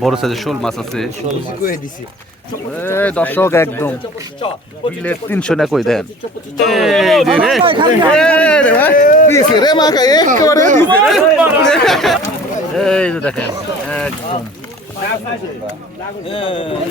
বড় সাইজের শোল মাছ আছে। দর্শক একদম। বিলের তিনশো না কই দেন? এই দেখেন। একদম। এই,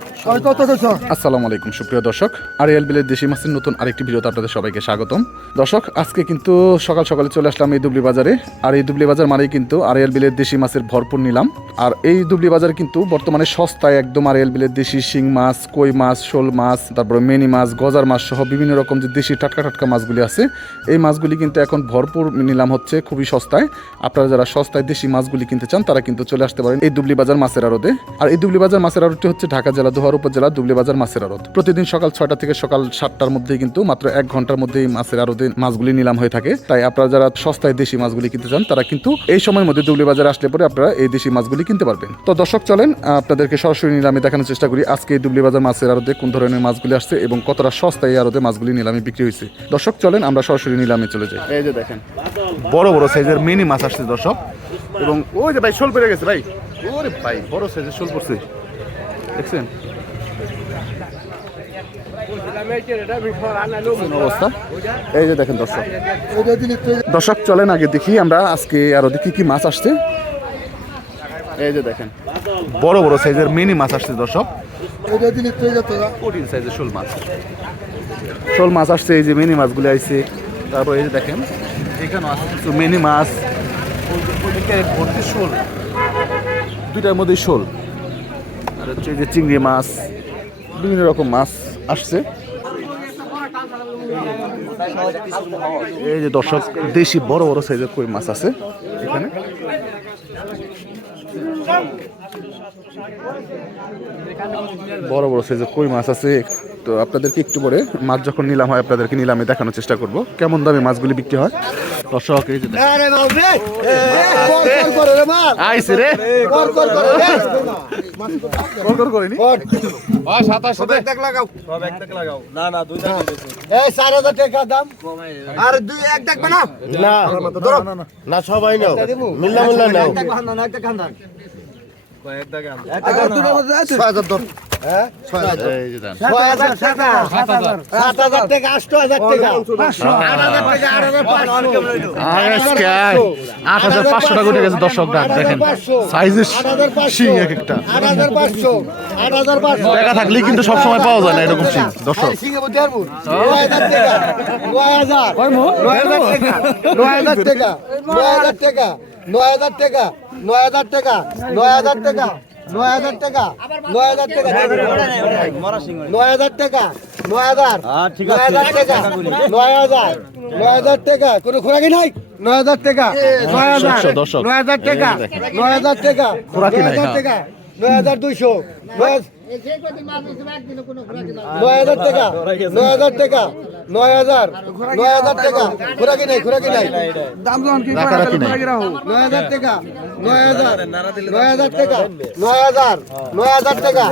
আসসালামু আলাইকুম সুপ্রিয় দর্শক। আরিয়াল বিলের দেশি মাছের নতুন আরেকটি ভিডিওতে আপনাদের সবাইকে স্বাগতম। দর্শক আজকে কিন্তু সকাল সকালে চলে আসলাম এই দুবলি বাজারে। আর এই দুবলি বাজার মানেই কিন্তু আরিয়াল বিলের দেশি মাছের ভরপুর নিলাম। আর এই দুবলি বাজার কিন্তু বর্তমানে সস্তায় একদম আরিয়াল বিলের দেশি শিং মাছ কই মাছ শোল মাছ তারপরে মেনি মাছ গজার মাছ সহ বিভিন্ন রকম যে দেশি টাটকা টাটকা মাছগুলি আছে এই মাছগুলি কিন্তু এখন ভরপুর নিলাম হচ্ছে খুবই সস্তায়। আপনারা যারা সস্তায় দেশি মাছগুলি কিনতে চান তারা কিন্তু চলে আসতে পারেন এই দুবলি বাজার মাছের আড়তে। আর এই দুবলি বাজার মাছের আড়তটি হচ্ছে ঢাকা জেলা দোহার উপজেলা দুবলি বাজার মাছের আড়ত। প্রতিদিন সকাল ছয়টা থেকে সকাল সাতটার মধ্যেই কিন্তু মাত্র এক ঘণ্টার মধ্যেই মাছের আড়তে মাছগুলি নিলাম হয়ে থাকে। তাই আপনারা যারা সস্তায় দেশি মাছগুলি কিনতে চান, তারা কিন্তু এই সময়ের মধ্যে দুবলি বাজারে আসলে পরে আপনারা এই দেশি মাছগুলি কিনতে পারবেন। তো দর্শক চলেন, আপনাদেরকে সরাসরি নিলামে দেখানোর চেষ্টা করি আজকে এই দুবলি বাজার মাছের আড়তে কোন ধরনের মাছগুলি আসছে এবং কতটা সস্তায় এই আড়তে মাছগুলি নিলামে বিক্রি হয়েছে। দর্শক চলেন, আমরা সরাসরি নিলামে চলে যাই। এই যে দেখেন, বড় বড় সাইজের মিনি মাছ আসছে দর্শক। এবং ওই যে ভাই, শোল পেরে গেছে ভাই। ওরে ভাই, বড় সাইজের শোল পড়ছে। দেখছেন? অবস্থা। এই যে দেখেন দর্শক। দর্শক, চলেন আগে দেখি আমরা আজকে আরও দেখি কি মাছ আসছে। এই যে দেখেন, বড় বড় সাইজের মিনি মাছ আসছে দর্শক। কঠিন শোল মাছ। শোল মাছ আসছে, এই যে মিনি মাছগুলি আইছে। তারপর এই যে দেখেন এখানে আছে কিছু মিনি মাছ। ভর্তি শোল। দুইটার মধ্যে শোল। আর হচ্ছে যে চিংড়ি মাছ। বিভিন্ন রকম মাছ আসছে। এই যে দর্শক, দেশি বড় বড় সাইজের কই মাছ আছে এখানে? বড় বড় সাইজের কই মাছ আছে? তো আপনাদেরকে একটু পরে মাছ যখন নিলাম হয় আপনাদেরকে নিলামে দেখানোর চেষ্টা করব কেমন দামে মাছগুলি বিক্রি হয় আট হাজার পাঁচশো টাকা উঠে গেছে দর্শক ডাক দেখেন সাইজের শিং এক একটা 8500 8500 টাকা থাকলেই কিন্তু সব সময় পাওয়া যায় না এরকম শিং দর্শক টাকা নয় হাজার টাকা নয় হাজার টাকা নয় হাজার টাকা নয় হাজার টাকা নয় হাজার টাকা নয় হাজার টাকা নয় হাজার নয় হাজার টাকা নয় হাজার নয় হাজার টাকা কোনো খোরাকি নাই নয় হাজার টাকা নয় হাজার। নয় হাজার টাকা। নয় হাজার টাকা নয় হাজার হ্যাঁ। টাকা নয় হাজার দুইশো নয় নয় হাজার টাকা নয় হাজার টাকা নয় হাজার নয় হাজার টাকা খোরাকি নাই খোরাকি নাই রাখারাখি নাই নয় হাজার টাকা নয় হাজার নয় হাজার টাকা নয় হাজার নয় হাজার টাকা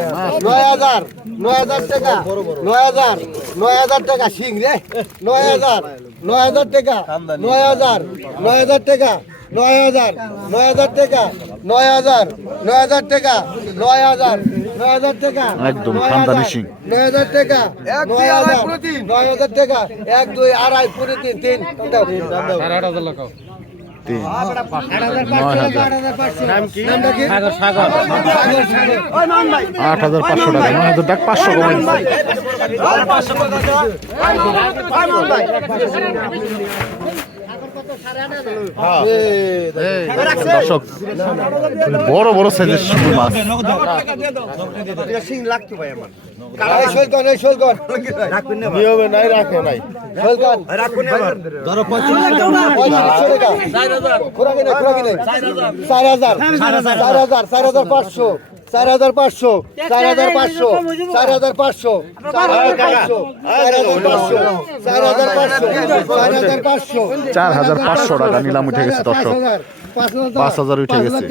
নয় হাজার নয় হাজার টাকা নয় হাজার নয় হাজার টাকা সিং রে নয় হাজার নয় হাজার টাকা নয় হাজার নয় হাজার টাকা নয় হাজার নয় হাজার টাকা নয় হাজার নয় হাজার টাকা নয় হাজার একদম খানদানি সিং। নয় হাজার টাকা। নয় হাজার নয় হাজার টাকা। এক দুই আড়াই পুরো তিন তিন। আট হাজার হাজার। আট হাজার পাঁচশো। টাকা। নয় হাজার টাকা পাঁচশো কমে দিচ্ছে। দর্শক বড় বড় সাইজের শুকুর মাছ। চার হাজার পাঁচশো। চার হাজার পাঁচশো, চার হাজার পাঁচশো, চার হাজার পাঁচশো, চার হাজার পাঁচশো, চার হাজার পাঁচশো, চার হাজার পাঁচশো, চার হাজার পাঁচশো, চার হাজার পাঁচশো টাকা নিলাম উঠে গেছে দর্শক। পাঁচ হাজার, পাঁচ হাজার পাঁচ হাজার উঠে গেছে।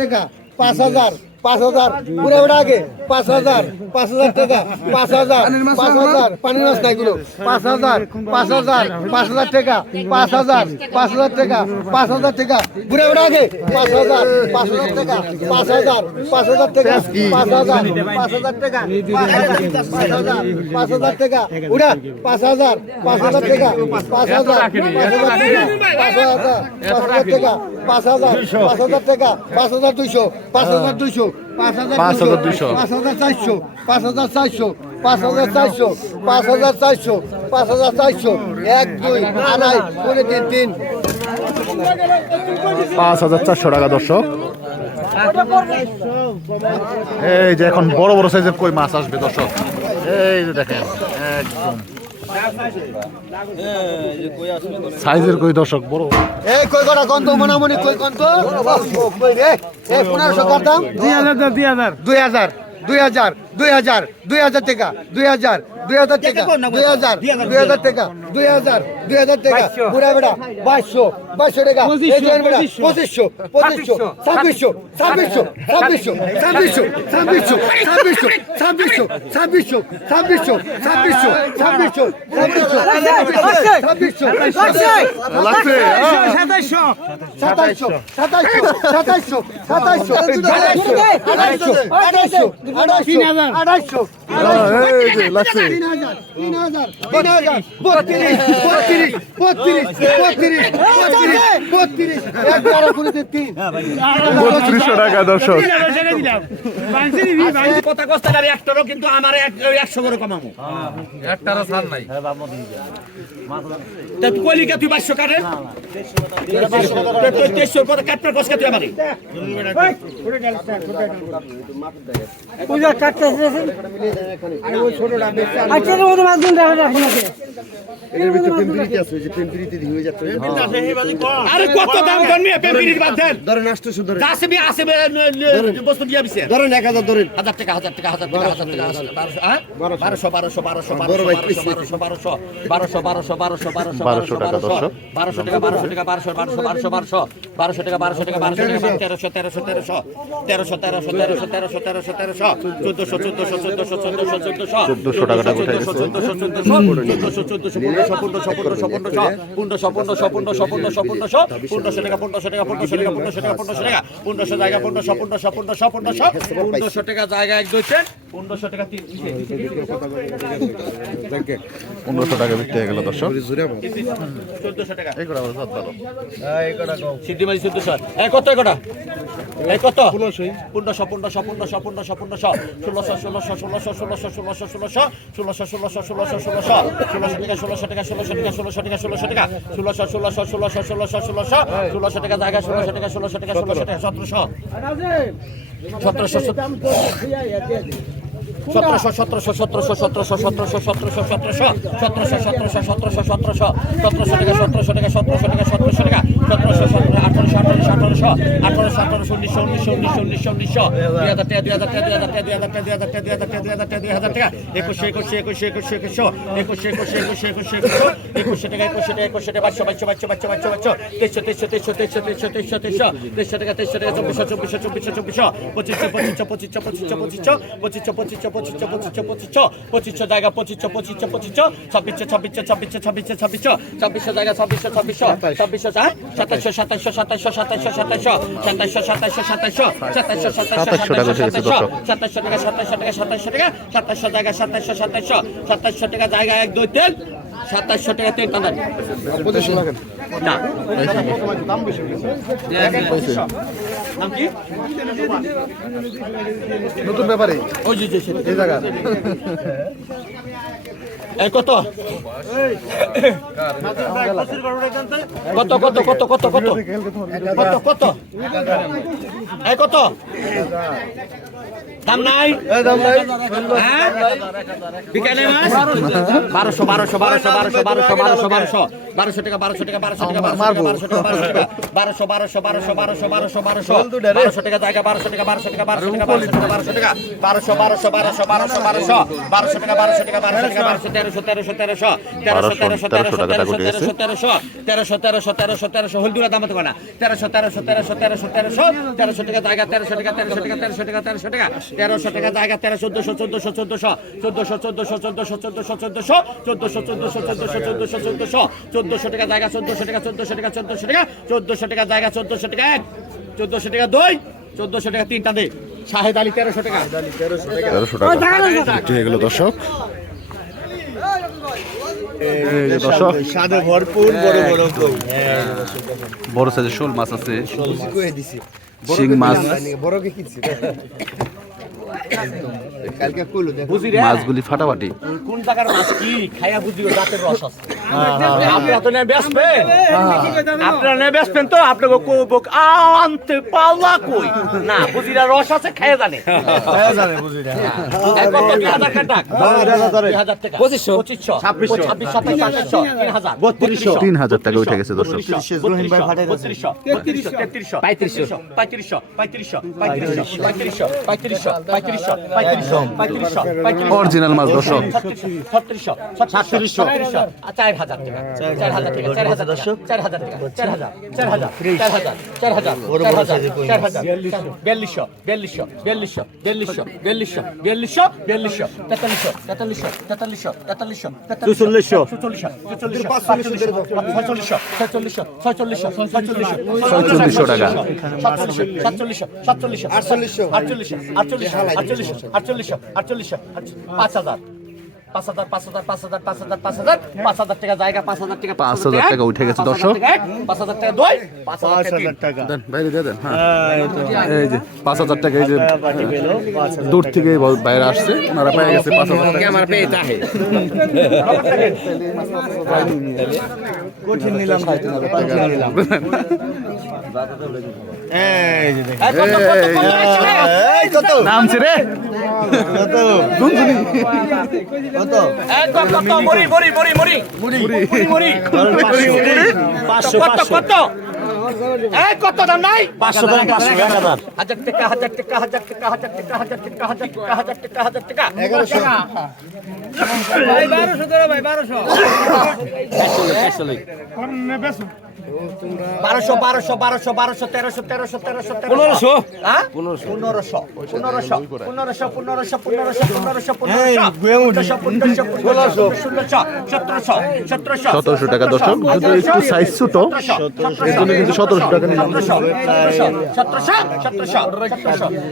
পাঁচ হাজার। পাঁচ হাজার পুরো বেড়া আগে পাঁচ হাজার পাঁচ হাজার টাকা পাঁচ হাজার পাঁচ হাজার পানির মাছ নাই গুলো পাঁচ হাজার পাঁচ হাজার পাঁচ হাজার টাকা পাঁচ হাজার পাঁচ হাজার টাকা পাঁচ হাজার টাকা ঘুরে বেড়া আগে পাঁচ হাজার পাঁচ হাজার টাকা পাঁচ হাজার পাঁচ হাজার টাকা পাঁচ হাজার পাঁচ হাজার টাকা পাঁচ হাজার পাঁচ হাজার টাকা উড়া পাঁচ হাজার পাঁচ হাজার টাকা পাঁচ হাজার পাঁচ হাজার টাকা পাঁচ হাজার পাঁচ হাজার টাকা পাঁচ হাজার পাঁচ হাজার টাকা পাঁচ হাজার দুইশো পাঁচ হাজার দুইশো পাঁচ হাজার পাঁচ। পাঁচ হাজার চারশো পাঁচ হাজার চারশো পাঁচ হাজার চারশো পাঁচ হাজার চারশো পাঁচ হাজার চারশো এক দুই আড়াই পনেরো তিন তিন। পাঁচ হাজার চারশো টাকা দর্শক। এই যে এখন বড় বড় সাইজের কই মাছ আসবে দর্শক? এই যে দেখেন একদম। সাইজের কই দশক বড়। এই কই কটা গন্ত তো মনামনি কই কন তো কই রে এই 1500 কর দাম 2000 2000 2000 2000 দুই হাজার দুই হাজার হাজার টাকা দুই হাজার দুই হাজার টাকা দুই হাজার দুই হাজার টাকা দুই হাজার দুই হাজার টাকা পুরা বেড়া বাইশশো বাইশশো টাকা পঁচিশশো পঁচিশশো ছাব্বিশশো ছাব্বিশশো ছাব্বিশশো ছাব্বিশশো ছাব্বিশশো ছাব্বিশশো ছাব্বিশশো ছাব্বিশশো ছাব্বিশশো ছাব্বিশশো ছাব্বিশশো ছাব্বিশশো ছাব্বিশশো সাতাইশশো সাতাইশশো সাতাইশশো সাতাইশশো আড়াইশো আড়াইশো আড়াইশো আড়াইশো এই যে লাগছে তিন হাজার তিন হাজার। বত্রিশ বত্রিশ বত্রিশ বত্রিশ বত্রিশ বত্রিশ এক বারো কুড়িতে তিন। বত্রিশশো টাকা দর্শক। কথা কষ্ট গাড়ি একটারও কিন্তু আমার একশো করে কমামো তা তুই কইলি কে তুই বাইশশো কাটে? তেইশশোর পরে কাটপের কষ্ট তুই আমারই পূজা কাটতে। আচ্ছা মতো মাছ দিন দেখা যাচ্ছে এর মধ্যে মাছ দিন রাখা রাখি নাকি আরে কত দাম করনি পেপিরির বাদ দেন ধরেন আসতেছো ধরেন আসবে আসবে বস্তু দিয়ে দিছে ধরেন এক হাজার ধরেন। হাজার টাকা হাজার টাকা হাজার টাকা হাজার টাকা বারোশো হ্যাঁ? বারোশো। বারোশো বারোশো বারোশো বারোশো বারোশো বারোশো বারোশো বারোশো বারোশো বারোশো টাকা দর্শক। বারোশো টাকা টাকাটা গেছে। পনেরোশো পনেরোশো পনেরোশো পনেরোশো পনেরোশো পনেরোশো পনেরোশো পনেরোশো পনেরোশো টাকা পনেরোশো টাকা পনেরোশো টাকা পনেরোশো টাকা পনেরোশো টাকা পনেরোশো জায়গা পনেরোশো পনেরোশো পনেরোশো পনেরোশো পনেরোশো টাকা জায়গা এক দুই তিন পনেরোশো টাকা তিন পনেরোশো টাকা বিক্রি হয়ে গেল দর্শক চোদ্দশো টাকা সিদ্ধিমারি চোদ্দশো এক কত এক কত পনেরোশো পনেরোশো পনেরোশো পনেরোশো পনেরোশো ষোলোশো ষোলোশো ষোলোশো ষোলোশো ষোলোশো ষোলোশো ষোলোশো ষোলোশো ষোলোশো ষোলোশো ষোলোশো টাকা ষোলোশো টাকা ষোলোশো টাকা ষোলোশো টাকা ষোলোশো টাকা ষোলোশো ষোলোশো ষোলোশো ষোলোশো ষোলোশো ষোলোশো টাকা জায়গা ষোলোশো টাকা ষোলোশো টাকা ষোলোশো টাকা সতেরোশো সতেরোশো সতেরোশো সতেরোশো সতেরোশো সতেরোশো সতেরোশো সতেরোশো সতেরোশো সতেরোশো সতেরোশো সতেরোশো সতেরোশো সতেরোশো টাকা সতেরোশো টাকা সতেরোশো টাকা সতেরোশো টাকা সতেরোশো সতেরো আঠারোশো আঠারোশো আঠারোশো আঠারোশো উনিশশো উনিশশো উনিশশো উনিশশো উনিশশো দুই হাজার টাকা দুই হাজার টাকা দুই হাজার টাকা দুই হাজার টাকা দুই হাজার টাকা দুই হাজার টাকা দুই হাজার টাকা একুশে একুশে একুশে একুশে একুশো একুশে একুশে একুশে একুশে একুশো একুশে টাকা একুশে টাকা একুশে টাকা বাইশশো বাইশশো বাইশশো বাইশশো বাইশশো বাইশশো তেইশশো তেইশশো তেইশশো তেইশশো তেইশশো তেইশশো তেইশশো তেইশশো টাকা তেইশশো টাকা চব্বিশশো চব্বিশশো চব্বিশশো চব্বিশশো পঁচিশশো পঁচিশশো পঁচিশশো পঁচিশশো পঁচিশশো পঁচিশশো পঁচিশশো পঁচিশশো পঁচিশশো পঁচিশশো পঁচিশশো জায়গা পঁচিশশো পঁচিশশো পঁচিশশো ছাব্বিশশো ছাব্বিশশো ছাব্বিশশো ছাব্বিশশো ছাব্বিশশো ছাব্বিশশো জায়গা ছাব্বিশশো ছাব্বিশশো ছাব্বিশশো সাতাশশো সাতাশশো সাতাশশো সাতাশশো সাতাশশো সাতাশশো সাতাশশো সাতাশশো সাতাশশো সাতাশশো টাকা সাতাশশো টাকা সাতাশশো টাকা সাতাশশো টাকা সাতাশশো জায়গা সাতাশশো সাতাশশো সাতাশশো টাকা জায়গা এক দুই তিন সাতাশশো টাকা না নতুন ব্যাপারে ওই যে জায়গা কত কত কত কত কত কত কত কত এই কত দাম নাই হ্যাঁ বিকালে বারোশো বারোশো বারোশো বারোশো বারোশো বারোশো বারোশো বারোশো টাকা বারোশো টাকা বারোশো টাকা বারোশো টাকা বারোশো টাকা বারোশো বারোশো বারোশো বারোশো বারোশো বারোশো টাকা জায়গা বারোশো টাকা বারোশো টাকা বারোশো টাকা বারোশো টাকা বারোশো টাকা বারোশো বারোশো বারোশো বারোশো বারোশো বারোশো টাকা বারোশো টাকা বারোশো টাকা বারোশো তেরোশো তেরোশো তেরোশো তেরোশো তেরোশো তেরোশো তেরোশো তেরোশো তেরোশো তেরোশো তেরোশো তেরোশো হলদুরা দাম তো না তেরোশো তেরোশো তেরোশো তেরোশো তেরোশো তেরোশো টাকা জায়গা তেরোশো টাকা তেরোশো টাকা তেরোশো টাকা তেরোশো টাকা তেরোশো টাকা জায়গা তেরো চোদ্দশো চোদ্দশো চোদ্দশো চোদ্দশো চোদ্দশো চোদ্দশো চোদ্দশো চোদ্দশো চোদ্দশো চোদ্দশো চোদ্দশো চোদ্দশো চোদ্দশো চোদ্দশো টাকা জায়গা চোদ্দশো টাকা চোদ্দশো টাকা চোদ্দশো টাকা চোদ্দশো টাকা জায়গা চোদ্দশো টাকা এক চোদ্দশো টাকা দুই চোদ্দশো টাকা তিনটা দে শাহেদ আলী তেরোশো টাকা তেরোশো টাকা হয়ে গেল দর্শক দর্শক ভরপুর বড় বড় বড় সাইজের শোল মাছ আছে। শিং মাছ। বড় কে মাছগুলি ফাটাফাটি কোন জায়গার মাছ কি খাইয়া বুঝিও দাঁতের রস আছে আপনারা তো নেবে আসবেন আপনারা নেবে আসবেন তো আপনাকে কইব আনতে পাওয়া কই না বুঝিরা রস আছে খাইয়া জানে খাইয়া জানে বুঝিরা এক কত 2000 কাটা 2000 টাকা 2500 2500 2600 2700 3000 3000 টাকা উঠে গেছে দর্শক 3300 3300 3300 3500 3500 3500 3500 3500 3500 3500 পঁয়ত্রিশশো পঁয়ত্রিশশো পঁয়ত্রিশশো। অরিজিনাল মাছ দর্শক। ছত্রিশশো সাতত্রিশশো চার হাজার টাকা চার হাজার টাকা চার হাজার দর্শক চার হাজার টাকা চার হাজার চার হাজার চার হাজার চার হাজার চার হাজার চার হাজার বিয়াল্লিশশো। বিয়াল্লিশশো বিয়াল্লিশশো বিয়াল্লিশশো বিয়াল্লিশশো বিয়াল্লিশশো বিয়াল্লিশশো তেতাল্লিশশো তেতাল্লিশশো তেতাল্লিশশো তেতাল্লিশশো চুচল্লিশশো। চুচল্লিশশো চুচল্লিশশো টাকা। সাতচল্লিশশো সাতচল্লিশশো সাতচল্লিশশো আটচল্লিশশো। আটচল্লিশশো আটচল্লিশশো আটচল্লিশশো আটচল্লিশশো আটচল্লিশশো পাঁচ হাজার। পাঁচ হাজার পাঁচ হাজার পাঁচ হাজার পাঁচ হাজার পাঁচ হাজার পাঁচ হাজার টাকা জায়গা পাঁচ হাজার টাকা পাঁচ হাজার টাকা উঠে গেছে, দর্শক। পাঁচ হাজার টাকা দুই পাঁচ হাজার টাকা দেন বাইরে দিয়ে দেন হ্যাঁ এই যে পাঁচ হাজার টাকা এই যে দূর থেকে বাইরে আসছে ওনারা পেয়ে গেছে পাঁচ হাজার টাকা আমার পেয়ে যাবে কঠিন নিলাম কঠিন নিলাম এই যে দেখেন কত, কত, কত আসলে? নামছে রে কত কত? এই কত, মরি, মরি, মরি, মরি। মরি, মরি। পাঁচশো কত, কত? এই কত দাম নাই? পাঁচশো দাম পাঁচশো এক হাজার হাজার টাকা হাজার টাকা হাজার টাকা হাজার টাকা হাজার টাকা হাজার টাকা হাজার টাকা হাজার টাকা। এগারোশো। বারোশো বারোশো বারোশো বারোশো তেরোশো তেরোশো তেরোশো পনেরোশো পনেরোশো পনেরোশো পনেরোশো পনেরোশো পনেরোশো পনেরোশো পনেরোশো পনেরোশো পনেরোশো পনেরোশো ষোলোশো সতেরোশো সতেরোশো সতেরোশো টাকা দর্শক একটু সাইজ ছোট এর জন্য কিন্তু সতেরোশো টাকা নিলাম সতেরোশো সতেরোশো সতেরোশো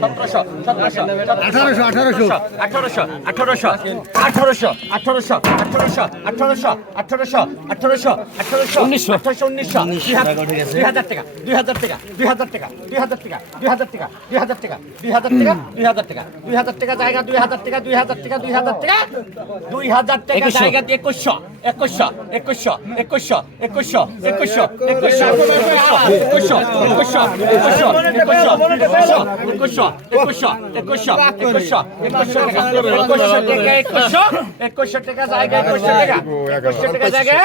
সতেরোশো সতেরোশো আঠারোশো আঠারোশো আঠারোশো আঠারোশো আঠারোশো আঠারোশো আঠারোশো আঠারোশো আঠারোশো আঠারোশো আঠারোশো উনিশশো আঠারোশো উনিশশো দুই হাজার টাকা দুই হাজার টাকা দুই হাজার টাকা দুই হাজার টাকা দুই হাজার টাকা দুই হাজার টাকা দুই হাজার টাকা দুই হাজার টাকা দুই হাজার টাকা জায়গা দুই হাজার টাকা দুই হাজার টাকা দুই হাজার টাকা দুই হাজার টাকা জায়গা একুশশো একুশশো একুশশো একুশশো একুশশো একুশশো একুশশো একুশশো একুশশো একুশশো একুশশো একুশশো একুশশো একুশশো একুশশো একুশশো একুশশো টাকা একুশশো একুশশো টাকা জায়গা একুশশো টাকা একুশশো টাকা জায়গা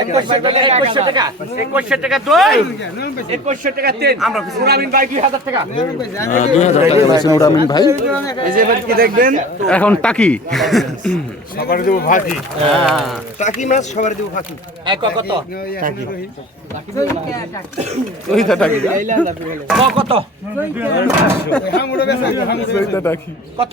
একুশশো টাকা একুশশো টাকা একুশশো টাকা দুই একুশশো টাকা তিন। আমরা পুরামিন ভাই দুই হাজার টাকা। দুই হাজার টাকা পাইছেন উরামিন ভাই। এই যে এবার কি দেখবেন? এখন টাকি। সবার দেবো ভাজি। টাকি মাছ সবার দেবো ফাঁকি এক কত টাকি। কত কত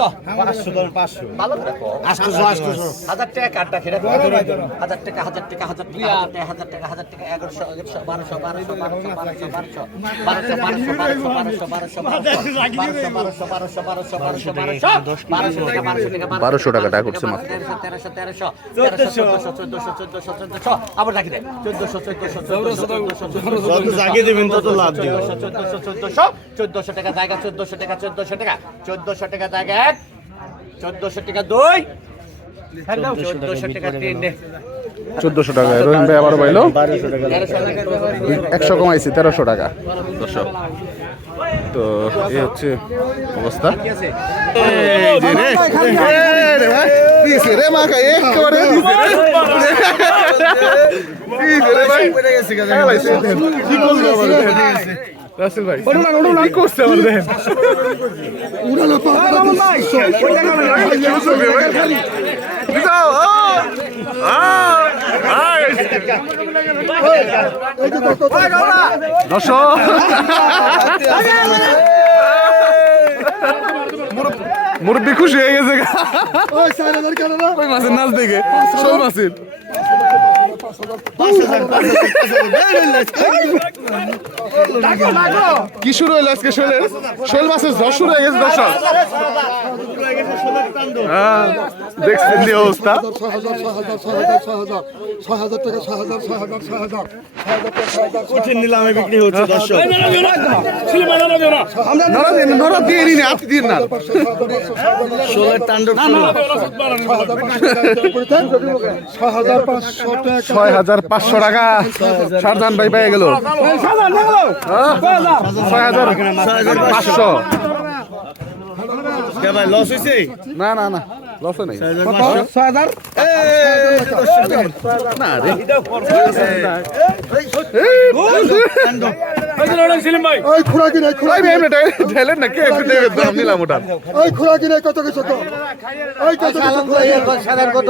বারোশো টাকা টাকা করছে মাত্র তেরোশো তেরোশো তেরোশো চোদ্দশো চোদ্দশো চোদ্দশো আবার রাখি দেয় চোদ্দশো চোদ্দশো চোদ্দশো চোদ্দশো যত জাগিয়ে দেবেন তত লাভ দিব চোদ্দশো চোদ্দশো টাকা জায়গা চোদ্দশো টাকা চোদ্দশো টাকা চোদ্দশো টাকা জায়গা এক চোদ্দশো টাকা দুই। চোদ্দশো টাকা তিন। চোদ্দশো টাকা। রহিম ভাই আবার পাইলো? একশো কমাইছি তেরোশো টাকা। তো এই হচ্ছে অবস্থা। এই দর্শক মুরব্বী খুশি হয়ে গেছে ওই মাছের নাচ দেখে? সব মাছের। কি শুরু হলো আজকে শোলের? শোল মাছের ঝড় শুরু হয়ে গেছে, দর্শক। হ্যাঁ, দেখছেন যে অবস্থা? ছয় হাজার পাঁচশো টাকা হ্যাঁ, ছয় হাজার পাঁচশো। কে ভাই লস হয়েছে না না না লস নেই না রে ওই খোলা কিনে খোলা ভাই ভাই ভাই ঢেলেন না কে একটু দেবে দাম নিলাম ওটা ওই খোলা কিনে কত কিছু তো ওই কত সাধারণ কত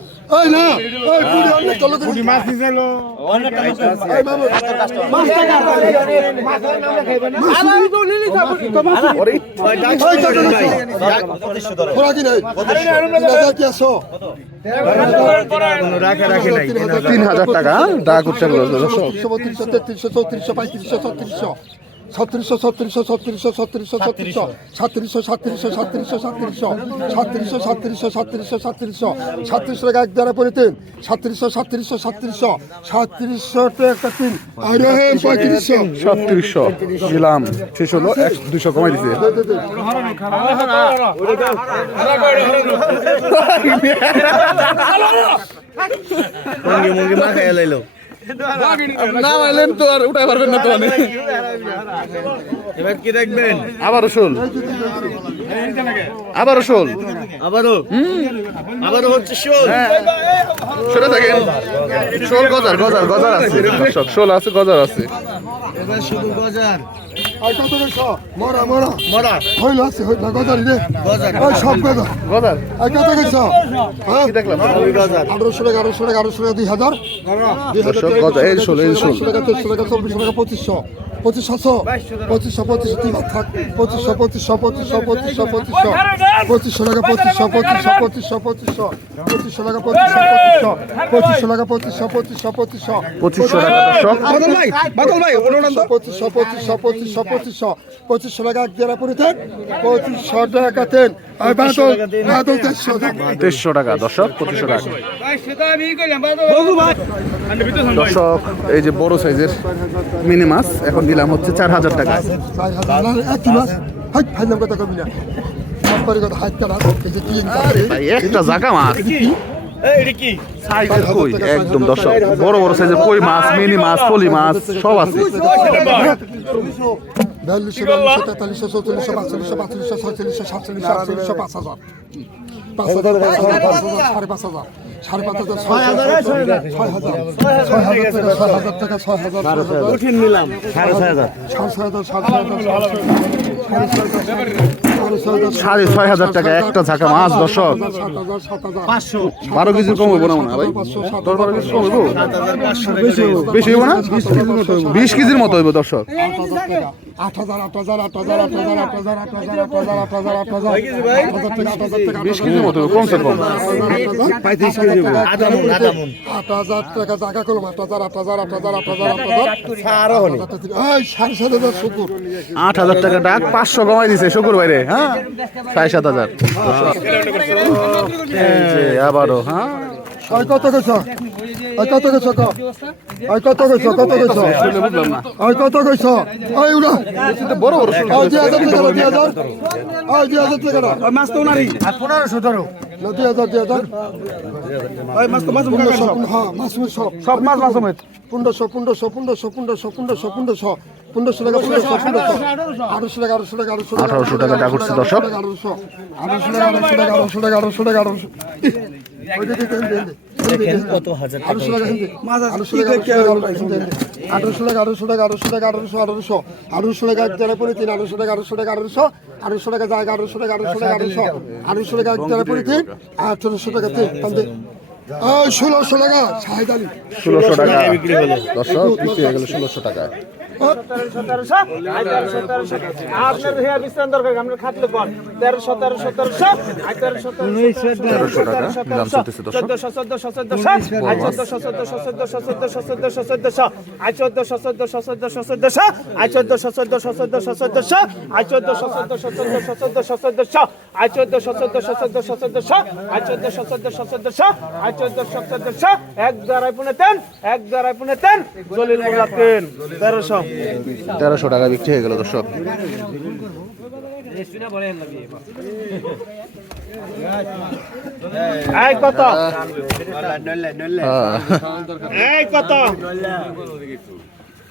ওই না ওই পুরি অন্য চলো তুমি পুরি মাছ নিয়ে এলো অন্য টাইম আছে তিন হাজার টাকা ডাক উঠছে তিনশো তেত্রিশশো চৌত্রিশশো পঁয়ত্রিশশো ছত্রিশশো ছত্রিশশো ছত্রিশশো ছত্রিশশো ছত্রিশশো ছত্রিশশো সাতত্রিশশো সাতত্রিশশো সাতত্রিশশো সাতত্রিশশো সাতত্রিশশো সাতত্রিশশো সাতত্রিশশো সাতত্রিশশো সাতত্রিশশো টাকা এক দ্বারা পরে তিন সাতত্রিশশো সাতত্রিশশো সাতত্রিশশো সাতত্রিশশো একটা তিন আর হেম পঁয়ত্রিশশো ছত্রিশশো দিলাম শেষ হলো এক দুশো কমাই দিছে মুঙ্গি মুঙ্গি মা খাইয়া লাইলো না তো আর পারবেন না তো মানে আবারও শোল শোল শোল শোল গজার গজার গজার আছে সব শোল আছে গজার আছে শুধু গজার মরা মরা। মরা। হইল আছে হইল। গজারি রে। ওই সব গজা গজার। আর কত দেখছ হ্যাঁ? দেখলাম? আঠারোশো টাকা আঠারোশো টাকা আঠারোশো টাকা দুই হাজার। দুই টাকা চব্বিশশো টাকা পঁচিশশো। পঁচিশশো পঁচিশশো পঁচিশশো তিন থাক পঁচিশশো পঁচিশশো পঁচিশশো পঁচিশশো পঁচিশশো পঁচিশশো টাকা পঁচিশশো পঁচিশশো পঁচিশশো পঁচিশশো পঁচিশশো টাকা পঁচিশশো পঁচিশশো টাকা পঁচিশশো পঁচিশশো পঁচিশশো পঁচিশশো টাকা পঁচিশশো পঁচিশশো পঁচিশশো পঁচিশশো পঁচিশশো টাকা এক জেলা পরে থাক পঁচিশশো টাকা তেল দেড়শো টাকা। দর্শক পঁচিশশো টাকা। দর্শক এই যে বড় সাইজের মিনি মাছ এখন দিলাম হচ্ছে চার হাজার টাকা। একটা জাকা মাছ। একদম দর্শক বড় বড় সাইজের কই মাছ মিনি মাছ পলি মাছ সব আছে। বিয়াল্লিশশো বিয়াল্লিশশো তেতাল্লিশশো চৌচল্লিশশো পাঁচচল্লিশশো পাঁচচল্লিশশো ছয়চল্লিশশো সাতচল্লিশশো আটচল্লিশশো পাঁচ হাজার। পাঁচ হাজার সাড়ে পাঁচ হাজার সাড়ে পাঁচ হাজার ছয় হাজার ছয় হাজার। ছয় হাজার ছয় হাজার টাকা ছয় হাজার সাড়ে ছয় হাজার। সাড়ে ছয় হাজার সাড়ে ছয় হাজার সাড়ে ছয় হাজার। সাড়ে ছয় হাজার টাকা একটা ঝাঁকা মাছ দর্শক। বারো কেজির কম হইব না মনে ভাই? দশ বারো কেজি কম হইব? বেশি হইব না? বিশ কেজির মতো হইব দর্শক। বিশ কেজির মতো কেজি আট হাজার টাকা সাড়ে সাত হাজার আট হাজার টাকা ডাক পাঁচশো কমাই দিছে শুকুর বাইরে হ্যাঁ? সাড়ে সাত হাজার। আবারও হ্যাঁ। ওই কত গেছ ওই কত গেছ ক কত গেছ কত গেছ ওই কত গেছ ওই উড়া। বড় বড় ওই দুই হাজার টাকা দুই হাজার। ওই দুই হাজার টাকা। মাছ তো নারী পনেরোশো ধরো দুই হাজার দুই হাজার। ওই মাছ তো মাছ হ্যাঁ মাছ সব সব মাছ মাছ পনেরোশো পনেরোশো পনেরোশো পনেরোশো পনেরোশো পনেরোশো পনেরোশো টাকা পনেরোশো পনেরোশো আড়াইশো টাকা আড়াইশো টাকা আড়াইশো টাকা আঠারোশো টাকা উঠছে দর্শক। আঠারোশো টাকা ওই ষোলোশো টাকা ষোলোশো টাকা দর্শক বিক্রি হয়ে গেল ষোলোশো টাকা আপনার হেয়া বিস্তার দরকার আমরা খাটলে পর তেরোশো তেরোশো তেরোশো আর তেরোশো তেরোশো টাকা দাম চলতেছে দর্শক চোদ্দশো চোদ্দশো চোদ্দশো আর চোদ্দশো চোদ্দশো চোদ্দশো চোদ্দশো চোদ্দশো চোদ্দশো আর চোদ্দশো চোদ্দশো চোদ্দশো চোদ্দশো আর চোদ্দশো চোদ্দশো চোদ্দশো চোদ্দশো আর চোদ্দশো চোদ্দশো চোদ্দশো চোদ্দশো চোদ্দশো আর চোদ্দশো চোদ্দশো চোদ্দশো চোদ্দশো আর চোদ্দশো চোদ্দশো চোদ্দশো আর চোদ্দশো চোদ্দশো এক দ্বারায় পুনে তেন এক দ্বারায় পুনে তেন জলিল মোল্লা তেন তেরোশো তেরোশো টাকা বিক্রি হয়ে গেল দর্শক। কত? কত?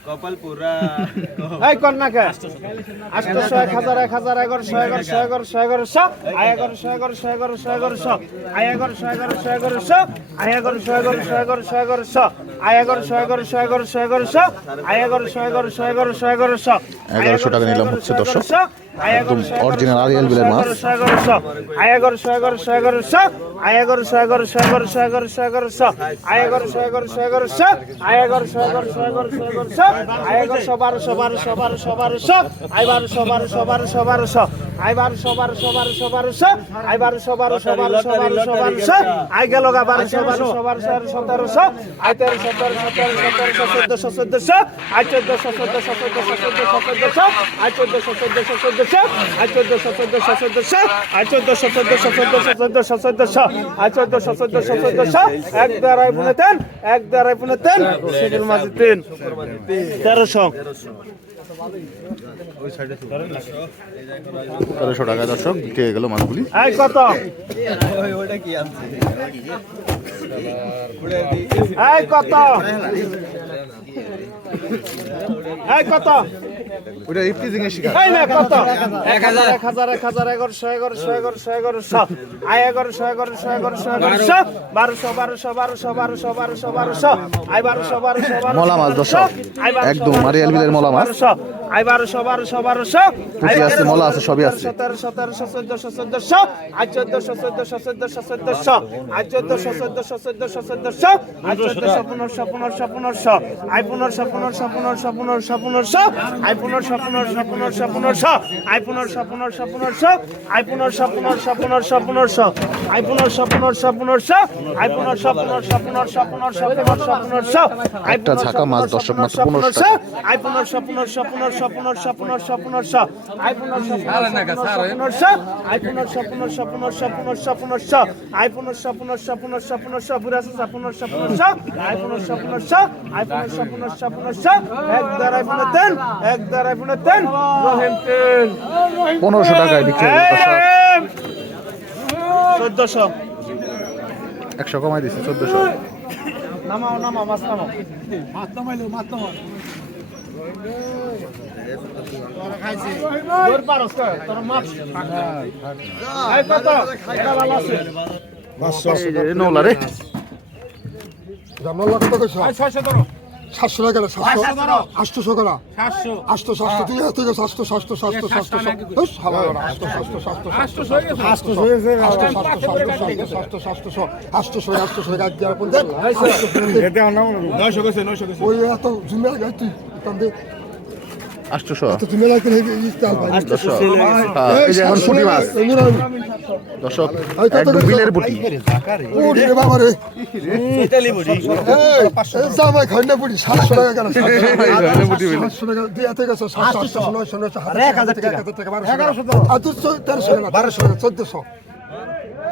এই কত এই কর না কে আটশো এক হাজার এক হাজার এগারোশো এগারোশো এগারোশো এগারোশো আই এগারোশো এগারোশো এগারোশো এগারোশো আই এগারোশো এগারোশো এগারোশো আই এগারোশো এগারোশো এগারোশো এগারোশো আই এগারোশো এগারোশো এগারোশো এগারোশো আই এগারোশো এগারোশো এগারোশো এগারোশো এগারোশো টাকা নিলাম হচ্ছে দর্শক। একদম original আরিয়াল বিলের মাছ। আই এগারোশো এগারোশো এগারোশো আই এগারোশো এগারোশো এগারোশো এগারোশো এগারোশো আই এগারোশো এগারোশো এগারোশো আই এগারোশো এগারোশো এগারোশো এগারোশো এগারোশো এক দ্বারাই পুনে তেন এক দ্বারাই পুনে তেন শিবির মাঝে তিন তেরোশো। তেরোশো টাকা দর্শক বিক্রি হয়ে গেল মাছগুলি কত? কত? কত? ওটা রিপ্লিজিং এর শিকার। এই না কত 1000 1000 1000 1100 1100 1100 আয় 1100 1100 1100 1100 1200 1200 1200 1200 1200 আয় 1200 1200 মলা মাছ 10 একদম মারিয়াল বিলের মলা মাছ। আয় 1200 1200 1200 পুঁটি আছে মলা আছে সবই আছে। 1700 1700 1400 আয় 1400 1400 1400 আয় 1400 1400 1400 1400 পুনর্ষ পুনর্ষ পুনর্ষ পুনর্ষ আই পুনর্ষ পুনর্ষ পুনর্ষ আই পুনর্ষ পুনর্ষ পুনর্ষ পুনর্ষ আই পুনর্ষ পুনর্ষ পুনর্ষ আই পুনর্ষ পুনর্ষ পুনর্ষ পুনর্ষ পুনর্ষ পুনর্শ একটা ঝাঁকা মাছ দর্শক মাত্র পুনর্ষ আই পুনর্ষ পুনর্ষ পুনর্ষ পুনর্ষ পুনর্ষ পুনর্ষ আই পুনর্ষ পুনর্ষ আই পুনর্ষ পুনর্ষ পুনর্ষ পুনর্ষ পুনর্ষ আই পুনর্ষ পুনর্ষ পুনর্ষ পুনর্ষ পুনর্ষ পুনর্ষ পুনর্ষ আই পুনর্ষ পুনর্ষ আই পুনর্ষ পুনর্ষ পুনর্ষ এক দ্বারা এক দ্বারা পনেরোশো টাকায় বিক্রি চোদ্দশো। একশো কমাই দিচ্ছে চোদ্দশো। নামাও নামাও মাছ নামাও। মাছ আছে এই যে নৌলা রে। জামলা কত কইছ এই ছয়শো ধরো। সাতশো টাকা। আটশো টাকা আটশো সাতশো আটশো সাতশো সাতশো সাতশো সাতশো আটশো সাতশো সাতশো সাতশো সাতশো আটশো সাতশো সাতশো সাতশো সাতশো আটশো আটশো গেছে ওই এত জুমে তুই আটশোশো। দর্শক হ্যাঁ, এই যে এখন পুঁটি মাছ। দর্শক একদম বিলের পুঁটি। পুরি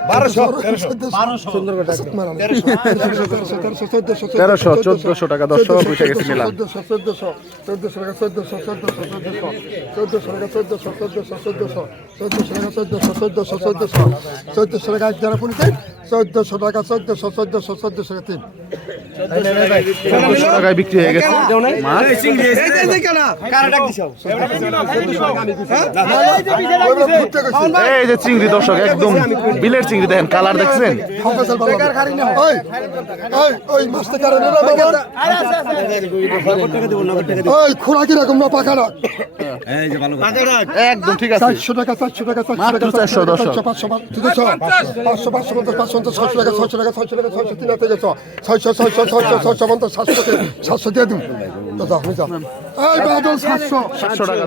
তেরোশো। টাকা চোদ্দশো চোদ্দশো টাকা চোদ্দশো চোদ্দশো গেছে নিলাম চোদ্দশো চোদ্দশো চোদ্দশো টাকা চোদ্দশো চোদ্দশো চোদ্দশো চোদ্দশো টাকা চোদ্দশো চোদ্দশো চোদ্দশো চোদ্দশো টাকা চোদ্দশো চোদ্দশো চোদ্দশো চোদ্দশো টাকা যারা পুনি তিন চোদ্দশো টাকা চোদ্দশো চোদ্দশো চোদ্দশো টাকা তিন। চোদ্দশো টাকায় বিক্রি হয়ে গেছে মাছ এই যে চিংড়ি দর্শক একদম বিলের চিংড়ি দেখেন কালার দেখছেন খোলা কীরকম না একদম ঠিক আছে চারশো টাকা চারশো টাকা মাত্র চারশো টাকা 400 দশ। পাঁচশো পাঁচশো তিনশো পাঁচশো পাঁচশো পঞ্চাশ পাঁচশো পঞ্চাশ ছয়শো টাকা ছয়শো টাকা ছয়শো টাকা ছয়শো তিন থেকে ছয়শো ছয়শো ছয়শো ছয়শো পঞ্চাশ সাতশো সাতশো দিয়ে দিন। তো যাও যাও এই বাদল সাতশো। সাতশো টাকা